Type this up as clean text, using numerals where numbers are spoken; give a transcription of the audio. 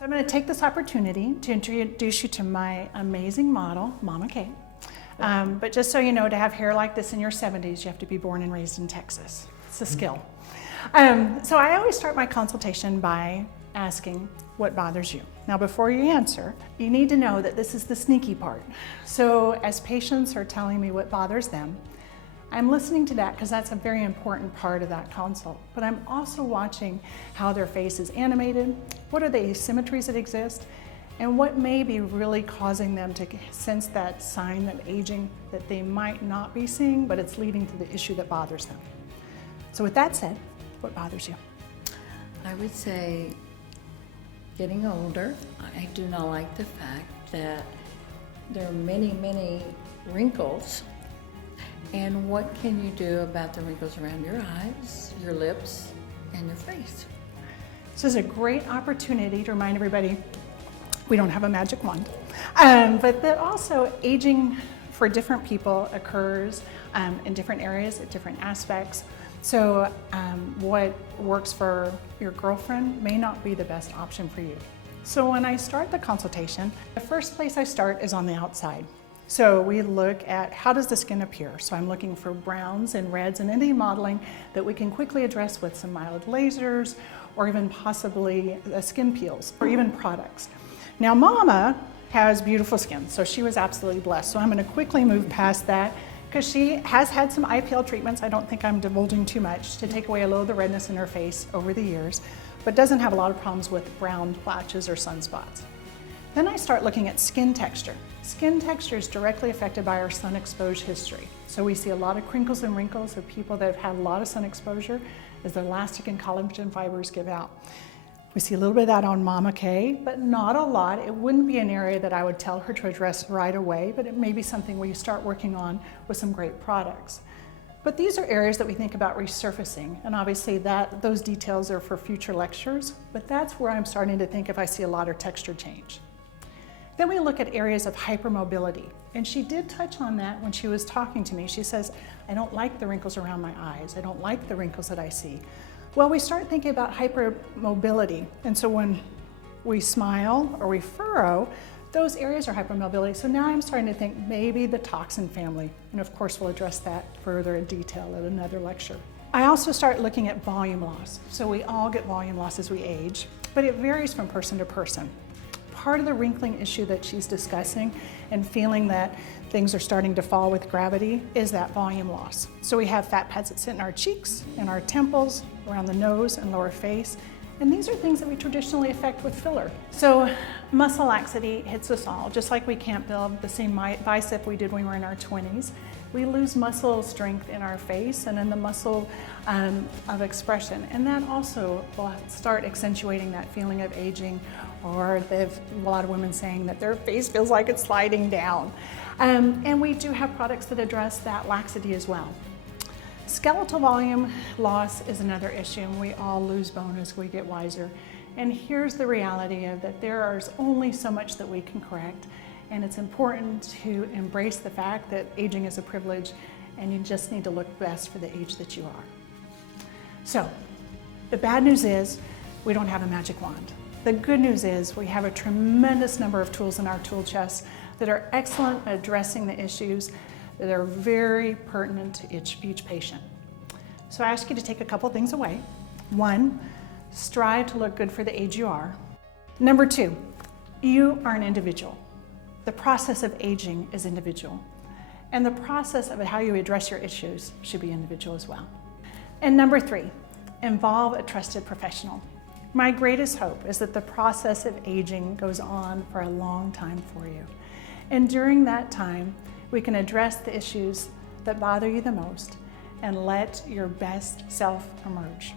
So I'm going to take this opportunity to introduce you to my amazing model, Mama Kay. But just so you know, to have hair like this in your 70s, you have to be born and raised in Texas. It's a skill. So I always start my consultation by asking, what bothers you? Now, before you answer, you need to know that this is the sneaky part. So as patients are telling me what bothers them, I'm listening to that because that's a very important part of that consult. But I'm also watching how their face is animated, what are the asymmetries that exist, and what may be really causing them to sense that sign of aging that they might not be seeing, but it's leading to the issue that bothers them. So with that said, what bothers you? I would say getting older. I do not like the fact that there are many, many wrinkles. And what can you do about the wrinkles around your eyes, your lips, and your face? This is a great opportunity to remind everybody we don't have a magic wand, but that also aging for different people occurs in different areas at different aspects. So what works for your girlfriend may not be the best option for you. So when I start the consultation, the first place I start is on the outside. So we look at how does the skin appear. So I'm looking for browns and reds and any modeling that we can quickly address with some mild lasers or even possibly skin peels or even products. Now Mama has beautiful skin, so she was absolutely blessed. So I'm going to quickly move past that because she has had some IPL treatments. I don't think I'm divulging too much to take away a little of the redness in her face over the years, but doesn't have a lot of problems with brown blotches or sunspots. Then I start looking at skin texture. Skin texture is directly affected by our sun exposure history. So we see a lot of crinkles and wrinkles of people that have had a lot of sun exposure as their elastic and collagen fibers give out. We see a little bit of that on Mama Kay, but not a lot. It wouldn't be an area that I would tell her to address right away, but it may be something where you start working on with some great products. But these are areas that we think about resurfacing, and obviously those details are for future lectures, but that's where I'm starting to think if I see a lot of texture change. Then we look at areas of hypermobility, and she did touch on that when she was talking to me. She says, I don't like the wrinkles around my eyes. I don't like the wrinkles that I see. Well, we start thinking about hypermobility, and so when we smile or we furrow, those areas are hypermobility. So now I'm starting to think maybe the toxin family, and of course we'll address that further in detail at another lecture. I also start looking at volume loss. So we all get volume loss as we age, but it varies from person to person. Part of the wrinkling issue that she's discussing and feeling that things are starting to fall with gravity is that volume loss. So we have fat pads that sit in our cheeks, in our temples, around the nose and lower face, and these are things that we traditionally affect with filler. So muscle laxity hits us all, just like we can't build the same bicep we did when we were in our 20s. We lose muscle strength in our face and in the muscle of expression, and that also will start accentuating that feeling of aging, or a lot of women saying that their face feels like it's sliding down. And we do have products that address that laxity as well. Skeletal volume loss is another issue, and we all lose bone as we get wiser. And here's the reality of that there is only so much that we can correct, and it's important to embrace the fact that aging is a privilege, and you just need to look best for the age that you are. So, the bad news is we don't have a magic wand. The good news is we have a tremendous number of tools in our tool chest that are excellent at addressing the issues that are very pertinent to each patient. So I ask you to take a couple things away. One, strive to look good for the age you are. Number two, you are an individual. The process of aging is individual. And the process of how you address your issues should be individual as well. And number three, involve a trusted professional. My greatest hope is that the process of aging goes on for a long time for you. And during that time, we can address the issues that bother you the most and let your best self emerge.